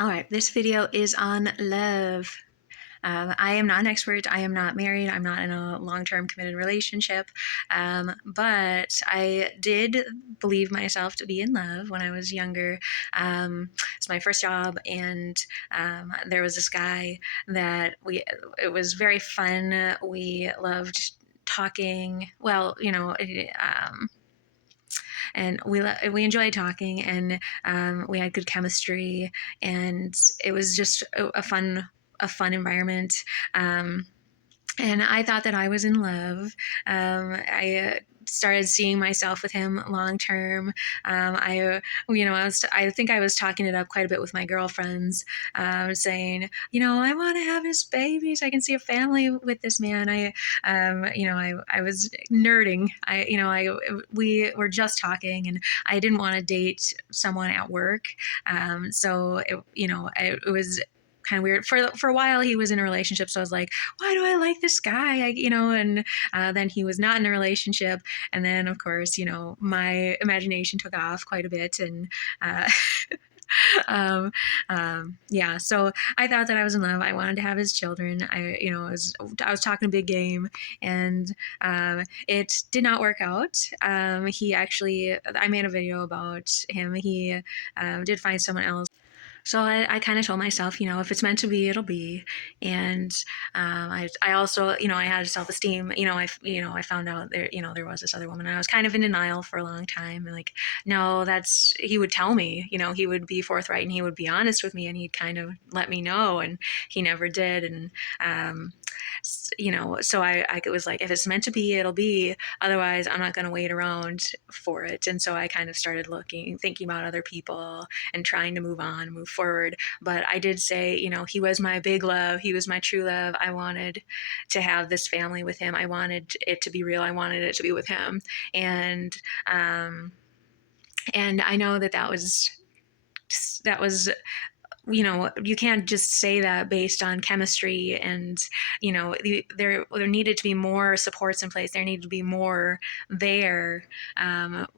All right, this video is on love. I am not an expert. I am not married. I'm not in a long term committed relationship. But I did believe myself to be in love when I was younger. It's my first job, and there was this guy that it was very fun. We loved talking. Well, and we enjoyed talking, and we had good chemistry, and it was just a fun environment. Um, and I thought that I was in love. I started seeing myself with him long term. I think I was talking it up quite a bit with my girlfriends, saying, I want to have his babies. I can see a family with this man. I was nerding. We were just talking, and I didn't want to date someone at work. It was kind of weird. For a while he was in a relationship, so I was like, why do I like this guy? And then he was not in a relationship, and then of course, my imagination took off quite a bit, and uh, yeah. So I thought that I was in love. I wanted to have his children. I was talking a big game, and it did not work out. I made a video about him. He did find someone else. So I kind of told myself, if it's meant to be, it'll be. And I also, I had self-esteem. I found out there was this other woman, and I was kind of in denial for a long time. And like, no, he would tell me, he would be forthright, and he would be honest with me, and he'd kind of let me know, and he never did. And um, so I was like, if it's meant to be, it'll be. Otherwise, I'm not going to wait around for it. And so I kind of started thinking about other people, and trying to move on, move forward. But I did say, he was my big love. He was my true love. I wanted to have this family with him. I wanted it to be real. I wanted it to be with him. And, um, and I know that was you can't just say that based on chemistry. And there needed to be more supports in place. There needed to be more there.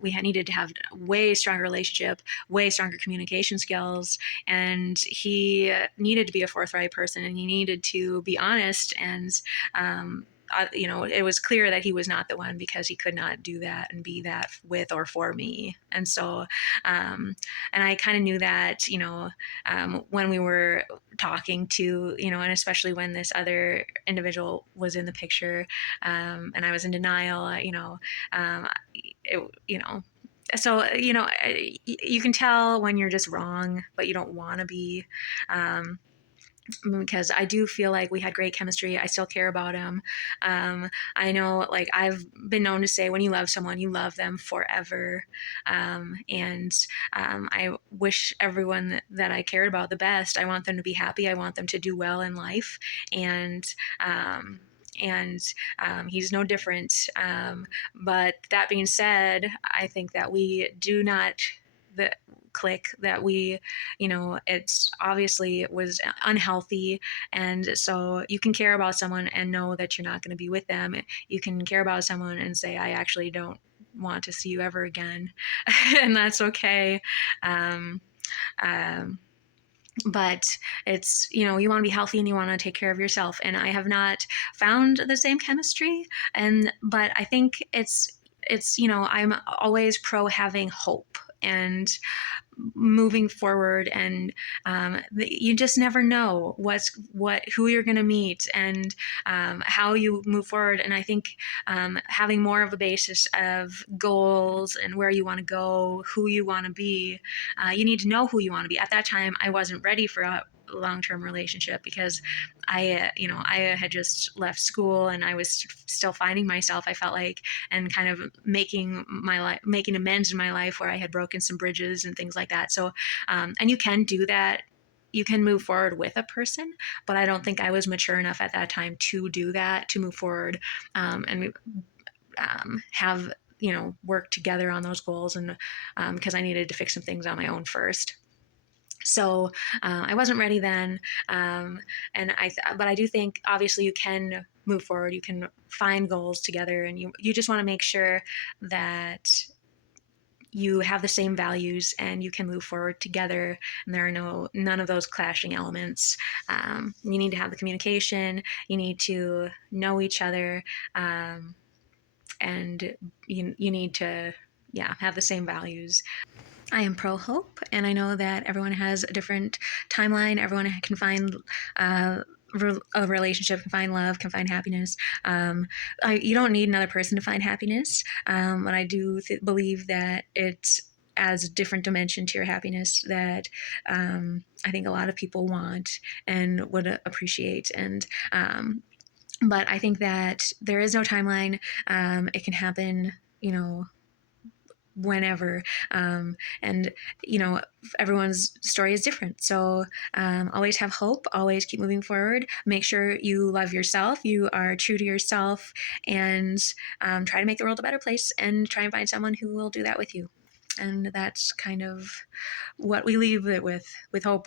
We needed to have way stronger relationship, way stronger communication skills, and he needed to be a forthright person, and he needed to be honest. And it was clear that he was not the one, because he could not do that and be that with or for me. And so, and I kind of knew that, when we were talking to, and especially when this other individual was in the picture, and I was in denial, it, you know, so you can tell when you're just wrong, but you don't want to be. Because I do feel like we had great chemistry. I still care about him. I know, like, I've been known to say, when you love someone, you love them forever. And I wish everyone that I cared about the best. I want them to be happy. I want them to do well in life. And and he's no different. But that being said, I think that we do not the click, that it's obviously, it was unhealthy. And so you can care about someone and know that you're not going to be with them. You can care about someone and say, I actually don't want to see you ever again. And that's okay. um, um, but it's, you want to be healthy, and you want to take care of yourself. And I have not found the same chemistry. But I think I'm always pro having hope and moving forward. And you just never know who you're going to meet, and how you move forward. And I think having more of a basis of goals, and where you want to go, who you want to be, you need to know who you want to be. At that time, I wasn't ready for a long-term relationship, because I had just left school, and I was still finding myself, I felt like, and kind of making amends in my life, where I had broken some bridges and things like that. So and you can do that. You can move forward with a person, but I don't think I was mature enough at that time to do that, to move forward, and have work together on those goals. And because I needed to fix some things on my own first. So I wasn't ready then. But I do think, obviously, you can move forward. You can find goals together, and you just want to make sure that you have the same values and you can move forward together, and there are none of those clashing elements. You need to have the communication, you need to know each other, um, and you need to, yeah, have the same values. I am pro hope, and I know that everyone has a different timeline. Everyone can find uh, a relationship, can find love, can find happiness. You don't need another person to find happiness, but I do believe that it adds a different dimension to your happiness that I think a lot of people want and would appreciate. And but I think that there is no timeline. It can happen, you know, whenever, and you know, everyone's story is different, so always have hope, always keep moving forward, make sure you love yourself, you are true to yourself, and try to make the world a better place, and try and find someone who will do that with you. And that's kind of what we leave it with hope.